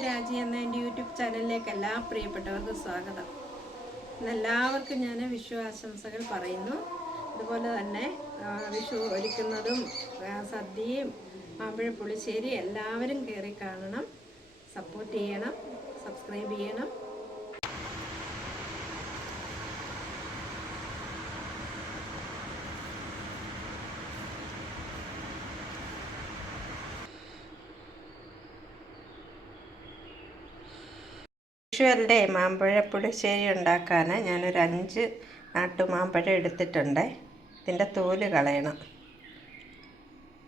രാജി എന്ന എന്റെ യൂട്യൂബ് ചാനലിലേക്ക് എല്ലാ പ്രിയപ്പെട്ടവർക്കും സ്വാഗതം. എല്ലാവർക്കും ഞാൻ വിഷു ആശംസകൾ പറയുന്നു. അതുപോലെ തന്നെ വിഷു ഒരുക്കുന്നതും സദ്യയും മാമ്പഴ പുളിശ്ശേരി എല്ലാവരും കയറി കാണണം. സപ്പോർട്ട് ചെയ്യണം. സബ്സ്ക്രൈബ് ചെയ്യണം. വിഷുവരുടെ മാമ്പഴ പുളിശ്ശേരി ഉണ്ടാക്കാൻ ഞാനൊരു അഞ്ച് നാട്ടുമാമ്പഴം എടുത്തിട്ടുണ്ട്. ഇതിന്റെ തോൽ കളയണം.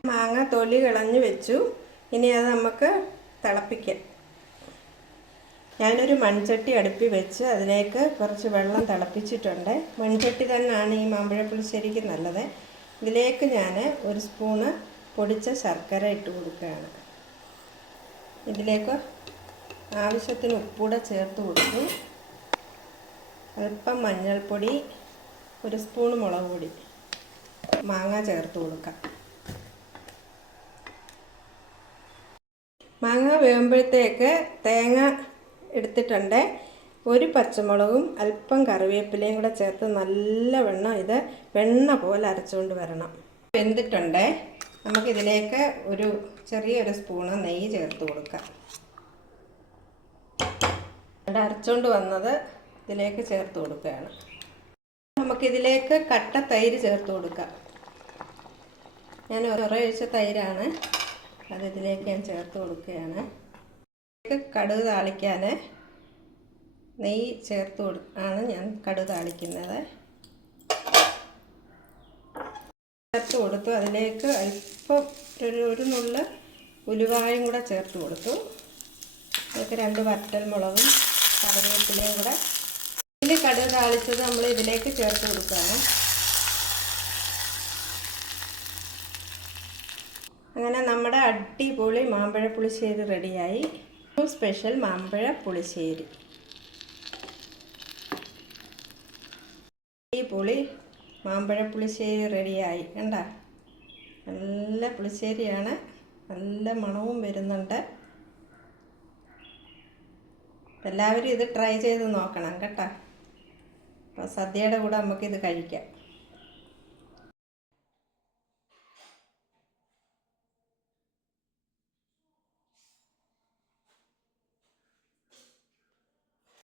മാങ്ങ തൊലി കളഞ്ഞ് വെച്ചു. ഇനി അത് നമുക്ക് തിളപ്പിക്കാം. ഞാനൊരു മൺചട്ടി അടുപ്പി വെച്ച് അതിലേക്ക് കുറച്ച് വെള്ളം തിളപ്പിച്ചിട്ടുണ്ട്. മൺചട്ടി തന്നെയാണ് ഈ മാമ്പഴ പുളിശ്ശേരിക്ക് നല്ലത്. ഇതിലേക്ക് ഞാൻ ഒരു സ്പൂണ് പൊടിച്ച ശർക്കര ഇട്ട് കൊടുക്കുകയാണ്. ഇതിലേക്ക് ആവശ്യത്തിന് ഉപ്പൂടെ ചേർത്ത് കൊടുത്തു. അല്പം മഞ്ഞൾപ്പൊടി ഒരു സ്പൂൺ മുളക് പൊടി മാങ്ങ ചേർത്ത് കൊടുക്കാം. മാങ്ങ വേകുമ്പോഴത്തേക്ക് തേങ്ങ എടുത്തിട്ടുണ്ട്. ഒരു പച്ചമുളകും അല്പം കറിവേപ്പിലയും കൂടെ ചേർത്ത് നല്ല വെണ്ണം ഇത് വെണ്ണ പോലെ അരച്ചുകൊണ്ട് വരണം. വെന്തിട്ടുണ്ട്. നമുക്കിതിലേക്ക് ഒരു ചെറിയൊരു സ്പൂണ് നെയ്യ് ചേർത്ത് കൊടുക്കാം. ഇവിടെ അരച്ചുകൊണ്ട് വന്നത് ഇതിലേക്ക് ചേർത്ത് കൊടുക്കുകയാണ്. നമുക്കിതിലേക്ക് കട്ട തൈര് ചേർത്ത് കൊടുക്കാം. ഞാൻ ഒരൊഴിച്ച തൈരാണ്. അത് ഇതിലേക്ക് ഞാൻ ചേർത്ത് കൊടുക്കുകയാണ്. കടുക് താളിക്കാൻ നെയ്യ് ചേർത്ത് കൊടു ആണ് ഞാൻ കടുക് താളിക്കുന്നത്. ചേർത്ത് കൊടുത്തു. അതിലേക്ക് അല്പം ഒരു ഒരു നുള്ളു ഉലുവായും കൂടെ ചേർത്ത് കൊടുത്തു. അതൊക്കെ രണ്ട് വറ്റൽ മുളകും കറിവേപ്പിലയും കൂടെ. ഇതിൽ കടുക് കാളിച്ചത് നമ്മൾ ഇതിലേക്ക് ചേർത്ത് കൊടുക്കുകയാണ്. അങ്ങനെ നമ്മുടെ അടിപൊളി മാമ്പഴ പുളിശ്ശേരി റെഡിയായി. സ്പെഷ്യൽ മാമ്പഴ പുളിശ്ശേരി. അടിപൊളി മാമ്പഴ പുളിശ്ശേരി റെഡിയായി. കണ്ട? നല്ല പുളിശ്ശേരിയാണ്. നല്ല മണവും വരുന്നുണ്ട്. എല്ലാവരും ഇത് ട്രൈ ചെയ്ത് നോക്കണം കേട്ടോ. അപ്പോൾ സദ്യയുടെ കൂടെ നമുക്കിത് കഴിക്കാം.